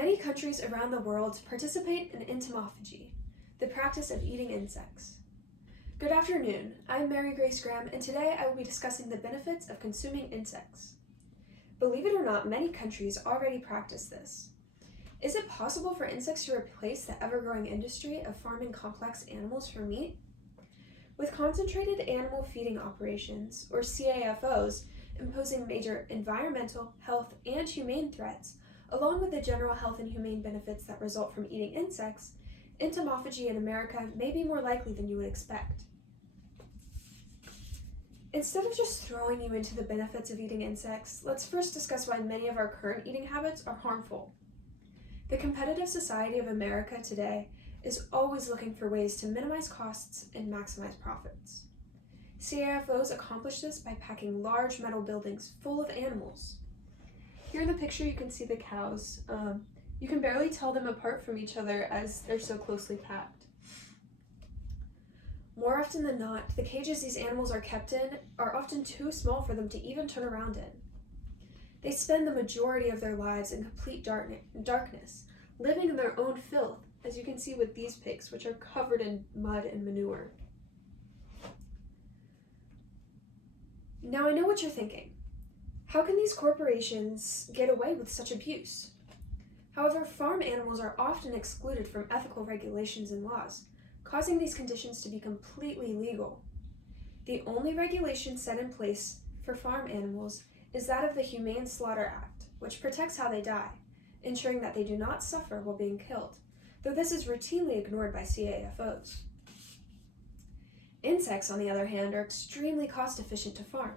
Many countries around the world participate in entomophagy, the practice of eating insects. Good afternoon, I'm Mary Grace Graham, and today I will be discussing the benefits of consuming insects. Believe it or not, many countries already practice this. Is it possible for insects to replace the ever-growing industry of farming complex animals for meat? With concentrated animal feeding operations, or CAFOs, imposing major environmental, health, and humane threats, along with the general health and humane benefits that result from eating insects, entomophagy in America may be more likely than you would expect. Instead of just throwing you into the benefits of eating insects, let's first discuss why many of our current eating habits are harmful. The competitive society of America today is always looking for ways to minimize costs and maximize profits. CAFOs accomplish this by packing large metal buildings full of animals. Here in the picture you can see the cows. You can barely tell them apart from each other as they're so closely packed. More often than not, the cages these animals are kept in are often too small for them to even turn around in. They spend the majority of their lives in complete darkness, living in their own filth, as you can see with these pigs, which are covered in mud and manure. Now I know what you're thinking. How can these corporations get away with such abuse? However, farm animals are often excluded from ethical regulations and laws, causing these conditions to be completely legal. The only regulation set in place for farm animals is that of the Humane Slaughter Act, which protects how they die, ensuring that they do not suffer while being killed, though this is routinely ignored by CAFOs. Insects, on the other hand, are extremely cost-efficient to farm.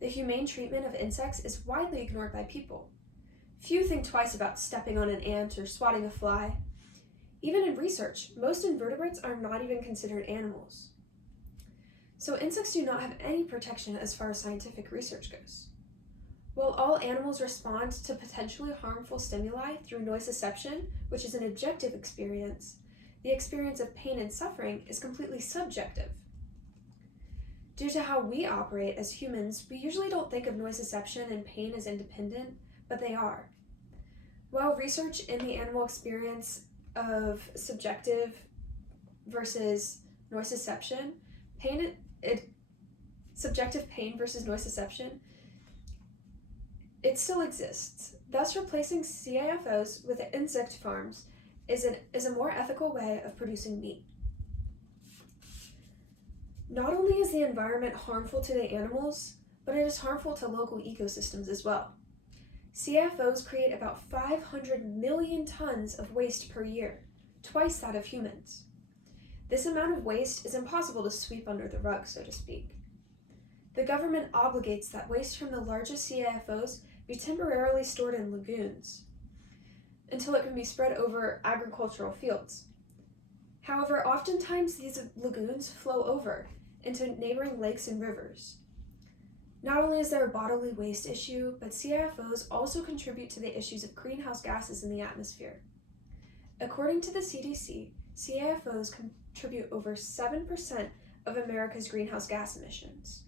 The humane treatment of insects is widely ignored by people. Few think twice about stepping on an ant or swatting a fly. Even in research, most invertebrates are not even considered animals. So insects do not have any protection as far as scientific research goes. While all animals respond to potentially harmful stimuli through nociception, which is an objective experience, the experience of pain and suffering is completely subjective. Due to how we operate as humans, we usually don't think of nociception and pain as independent, but they are. While research in the animal experience of subjective versus nociception, subjective pain versus nociception, it still exists. Thus, replacing CAFOs with insect farms is a more ethical way of producing meat. Not only is the environment harmful to the animals, but it is harmful to local ecosystems as well. CAFOs create about 500 million tons of waste per year, twice that of humans. This amount of waste is impossible to sweep under the rug, so to speak. The government obligates that waste from the largest CAFOs be temporarily stored in lagoons until it can be spread over agricultural fields. However, oftentimes these lagoons flow over into neighboring lakes and rivers. Not only is there a bodily waste issue, but CAFOs also contribute to the issues of greenhouse gases in the atmosphere. According to the CDC, CAFOs contribute over 7% of America's greenhouse gas emissions.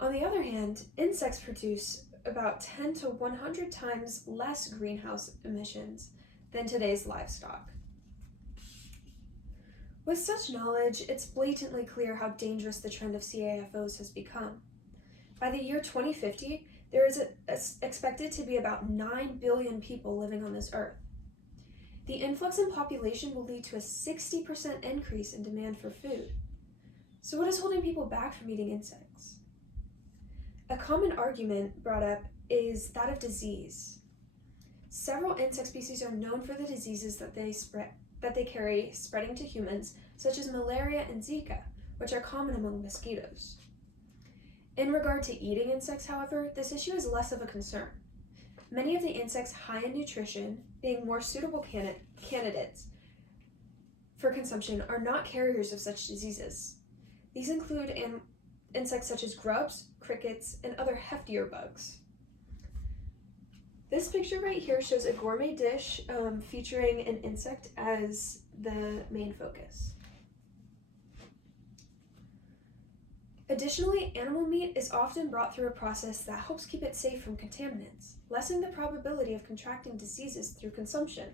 On the other hand, insects produce about 10 to 100 times less greenhouse emissions than today's livestock. With such knowledge, it's blatantly clear how dangerous the trend of CAFOs has become. By the year 2050, there is expected to be about 9 billion people living on this earth. The influx in population will lead to a 60% increase in demand for food. So what is holding people back from eating insects? A common argument brought up is that of disease. Several insect species are known for the diseases that they carry spreading to humans, such as malaria and Zika, which are common among mosquitoes. In regard to eating insects, however, this issue is less of a concern. Many of the insects high in nutrition, being more suitable candidates for consumption, are not carriers of such diseases. These include insects such as grubs, crickets, and other heftier bugs. This picture right here shows a gourmet dish featuring an insect as the main focus. Additionally, animal meat is often brought through a process that helps keep it safe from contaminants, lessening the probability of contracting diseases through consumption.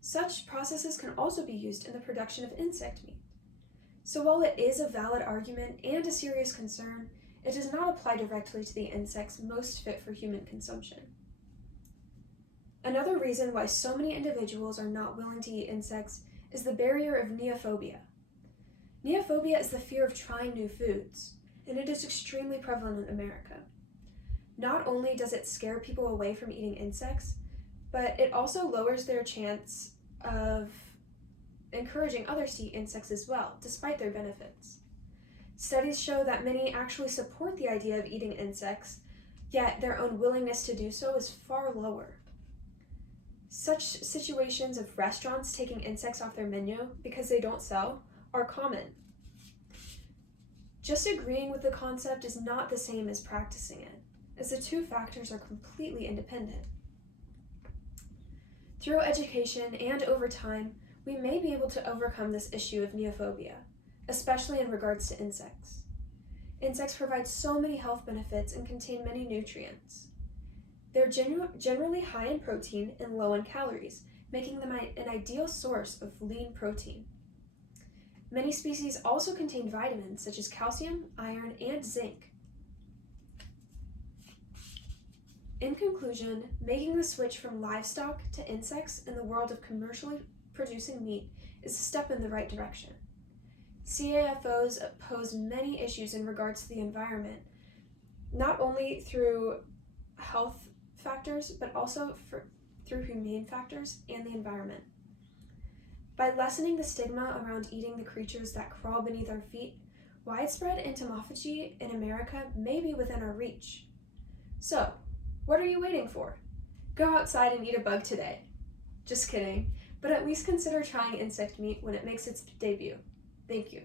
Such processes can also be used in the production of insect meat. So while it is a valid argument and a serious concern, it does not apply directly to the insects most fit for human consumption. Another reason why so many individuals are not willing to eat insects is the barrier of neophobia. Neophobia is the fear of trying new foods, and it is extremely prevalent in America. Not only does it scare people away from eating insects, but it also lowers their chance of encouraging others to eat insects as well, despite their benefits. Studies show that many actually support the idea of eating insects, yet their own willingness to do so is far lower. Such situations of restaurants taking insects off their menu because they don't sell are common. Just agreeing with the concept is not the same as practicing it, as the two factors are completely independent. Through education and over time, we may be able to overcome this issue of neophobia, especially in regards to insects. Insects provide so many health benefits and contain many nutrients. They're generally high in protein and low in calories, making them an ideal source of lean protein. Many species also contain vitamins such as calcium, iron, and zinc. In conclusion, making the switch from livestock to insects in the world of commercially producing meat is a step in the right direction. CAFOs pose many issues in regards to the environment, not only through health factors, but also through humane factors and the environment. By lessening the stigma around eating the creatures that crawl beneath our feet, widespread entomophagy in America may be within our reach. So, what are you waiting for? Go outside and eat a bug today. Just kidding, but at least consider trying insect meat when it makes its debut. Thank you.